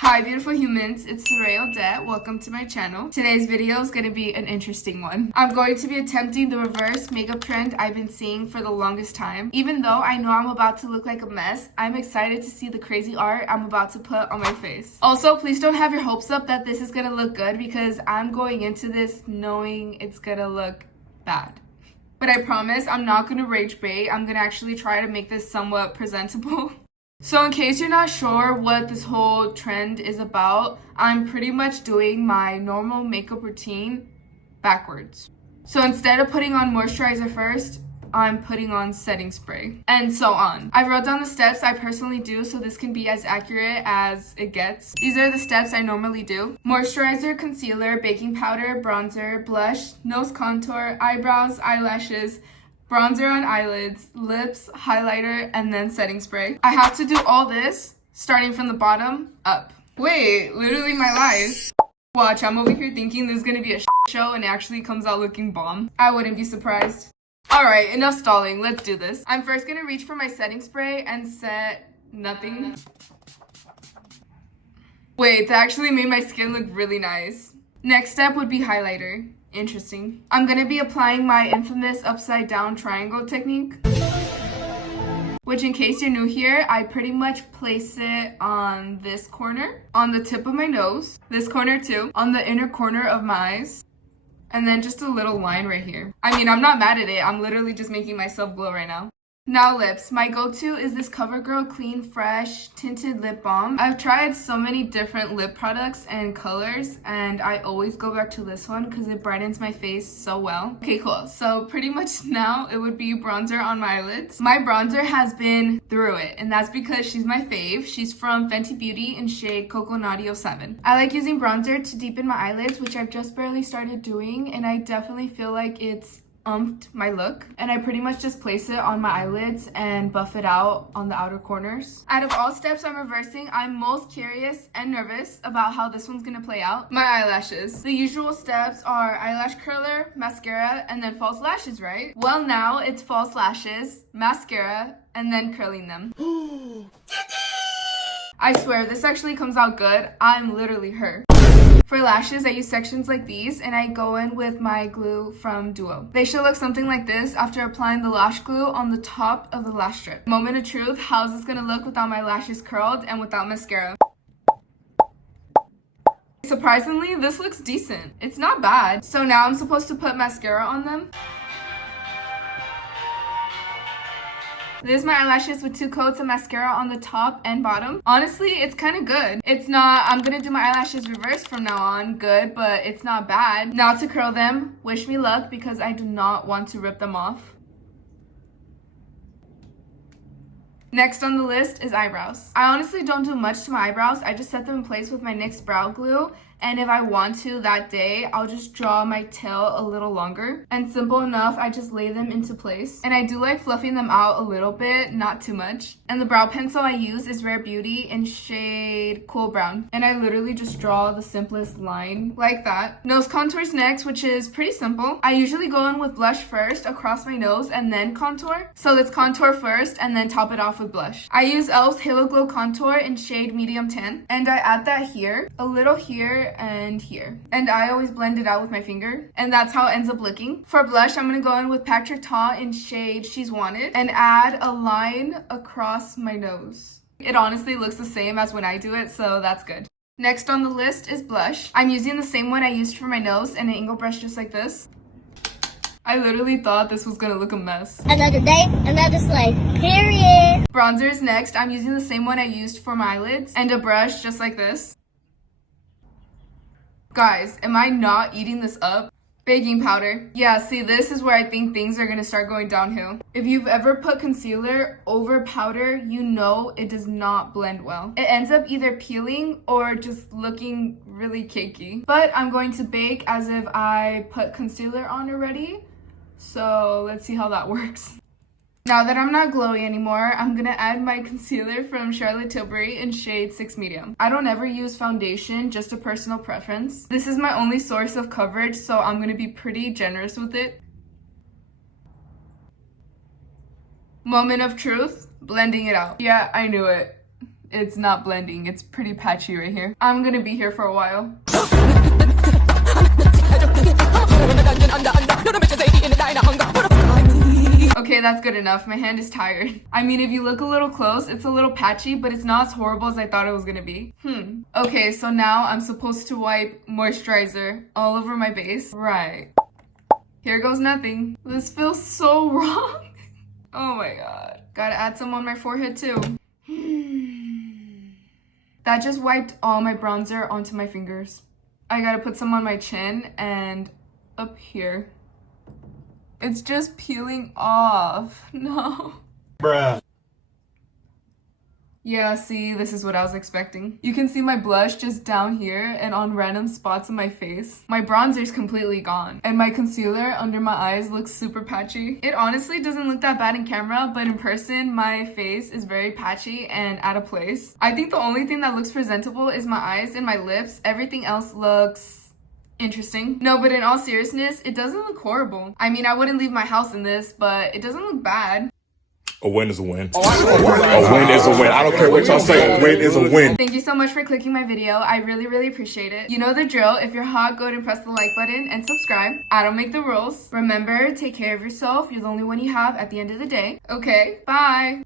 Hi beautiful humans, it's Soraya Odette. Welcome to my channel. Today's video is going to be an interesting one. I'm going to be attempting the reverse makeup trend I've been seeing for the longest time. Even though I know I'm about to look like a mess, I'm excited to see the crazy art I'm about to put on my face. Also, please don't have your hopes up that this is going to look good because I'm going into this knowing it's going to look bad. But I promise I'm not going to rage bait. I'm going to actually try to make this somewhat presentable. So in case you're not sure what this whole trend is about, I'm pretty much doing my normal makeup routine backwards. So instead of putting on moisturizer first, I'm putting on setting spray, and so on. I wrote down the steps I personally do so this can be as accurate as it gets. These are the steps I normally do: moisturizer, concealer, baking powder, bronzer, blush, nose contour, eyebrows, eyelashes, bronzer on eyelids, lips, highlighter, and then setting spray. I have to do all this starting from the bottom up. Wait, literally my life. Watch, I'm over here thinking this is gonna be a show and it actually comes out looking bomb. I wouldn't be surprised. Alright, enough stalling, let's do this. I'm first gonna reach for my setting spray and set nothing. Wait, that actually made my skin look really nice. Next step would be highlighter. Interesting. I'm gonna be applying my infamous upside down triangle technique, which, in case you're new here, I pretty much place it on this corner, on the tip of my nose, this corner too, on the inner corner of my eyes, and then just a little line right here. I mean, I'm not mad at it. I'm literally just making myself glow right now. Now lips. My go-to is this CoverGirl Clean Fresh Tinted Lip Balm. I've tried so many different lip products and colors, and I always go back to this one because it brightens my face so well. Okay, cool. So pretty much now it would be bronzer on my eyelids. My bronzer has been through it, and that's because she's my fave. She's from Fenty Beauty in shade Coco Naughty 07. I like using bronzer to deepen my eyelids, which I've just barely started doing, and I definitely feel like it's umped my look, and I pretty much just place it on my eyelids and buff it out on the outer corners. Out of all steps I'm reversing, I'm most curious and nervous about how this one's gonna play out. My eyelashes. The usual steps are eyelash curler, mascara, and then false lashes, right? Well, now it's false lashes, mascara, and then curling them. I swear, this actually comes out good. I'm literally her. For lashes, I use sections like these, and I go in with my glue from Duo. They should look something like this after applying the lash glue on the top of the lash strip. Moment of truth, how's this gonna look without my lashes curled and without mascara? Surprisingly, this looks decent. It's not bad. So now I'm supposed to put mascara on them. There's my eyelashes with 2 coats of mascara on the top and bottom. Honestly, it's kind of good. It's not, I'm gonna do my eyelashes reversed from now on, good, but it's not bad. Now to curl them, wish me luck because I do not want to rip them off. Next on the list is eyebrows. I honestly don't do much to my eyebrows. I just set them in place with my NYX brow glue, and if I want to that day, I'll just draw my tail a little longer. And simple enough, I just lay them into place. And I do like fluffing them out a little bit, not too much. And the brow pencil I use is Rare Beauty in shade Cool Brown. And I literally just draw the simplest line like that. Nose contours next, which is pretty simple. I usually go in with blush first across my nose and then contour. So let's contour first and then top it off with blush. I use e.l.f.'s Halo Glow Contour in shade Medium Tan. And I add that here, a little here, and here. And I always blend it out with my finger. And that's how it ends up looking. For blush, I'm going to go in with Patrick Ta in shade She's Wanted and add a line across my nose. It honestly looks the same as when I do it, so that's good. Next on the list is blush. I'm using the same one I used for my nose and an angle brush just like this. I literally thought this was gonna look a mess. Another day, another slay. Period. Bronzer is next. I'm using the same one I used for my eyelids and a brush just like this. Guys, am I not eating this up? Baking powder. Yeah, see, this is where I think things are gonna start going downhill. If you've ever put concealer over powder, you know it does not blend well. It ends up either peeling or just looking really cakey. But I'm going to bake as if I put concealer on already. So let's see how that works. Now that I'm not glowy anymore, I'm gonna add my concealer from Charlotte Tilbury in shade 6 Medium. I don't ever use foundation, just a personal preference. This is my only source of coverage, so I'm gonna be pretty generous with it. Moment of truth, blending it out. Yeah, I knew it. It's not blending. It's pretty patchy right here. I'm gonna be here for a while. Okay, that's good enough. My hand is tired. I mean, if you look a little close, it's a little patchy, but it's not as horrible as I thought it was gonna be. Okay, so now I'm supposed to wipe moisturizer all over my base. Right. Here goes nothing. This feels so wrong. Oh my god. Gotta add some on my forehead too. That just wiped all my bronzer onto my fingers. I gotta put some on my chin and up here. It's just peeling off. No. Bruh. Yeah, see, this is what I was expecting. You can see my blush just down here and on random spots on my face. My bronzer's completely gone. And my concealer under my eyes looks super patchy. It honestly doesn't look that bad in camera, but in person, my face is very patchy and out of place. I think the only thing that looks presentable is my eyes and my lips. Everything else looks interesting. No, but in all seriousness, it doesn't look horrible. I mean, I wouldn't leave my house in this, but it doesn't look bad. A win is a win. A win is a win. I don't care what y'all say. A win is a win. Thank you so much for clicking my video. I really, really appreciate it. You know the drill. If you're hot, go ahead and press the like button and subscribe. I don't make the rules. Remember, take care of yourself. You're the only one you have at the end of the day. Okay, bye.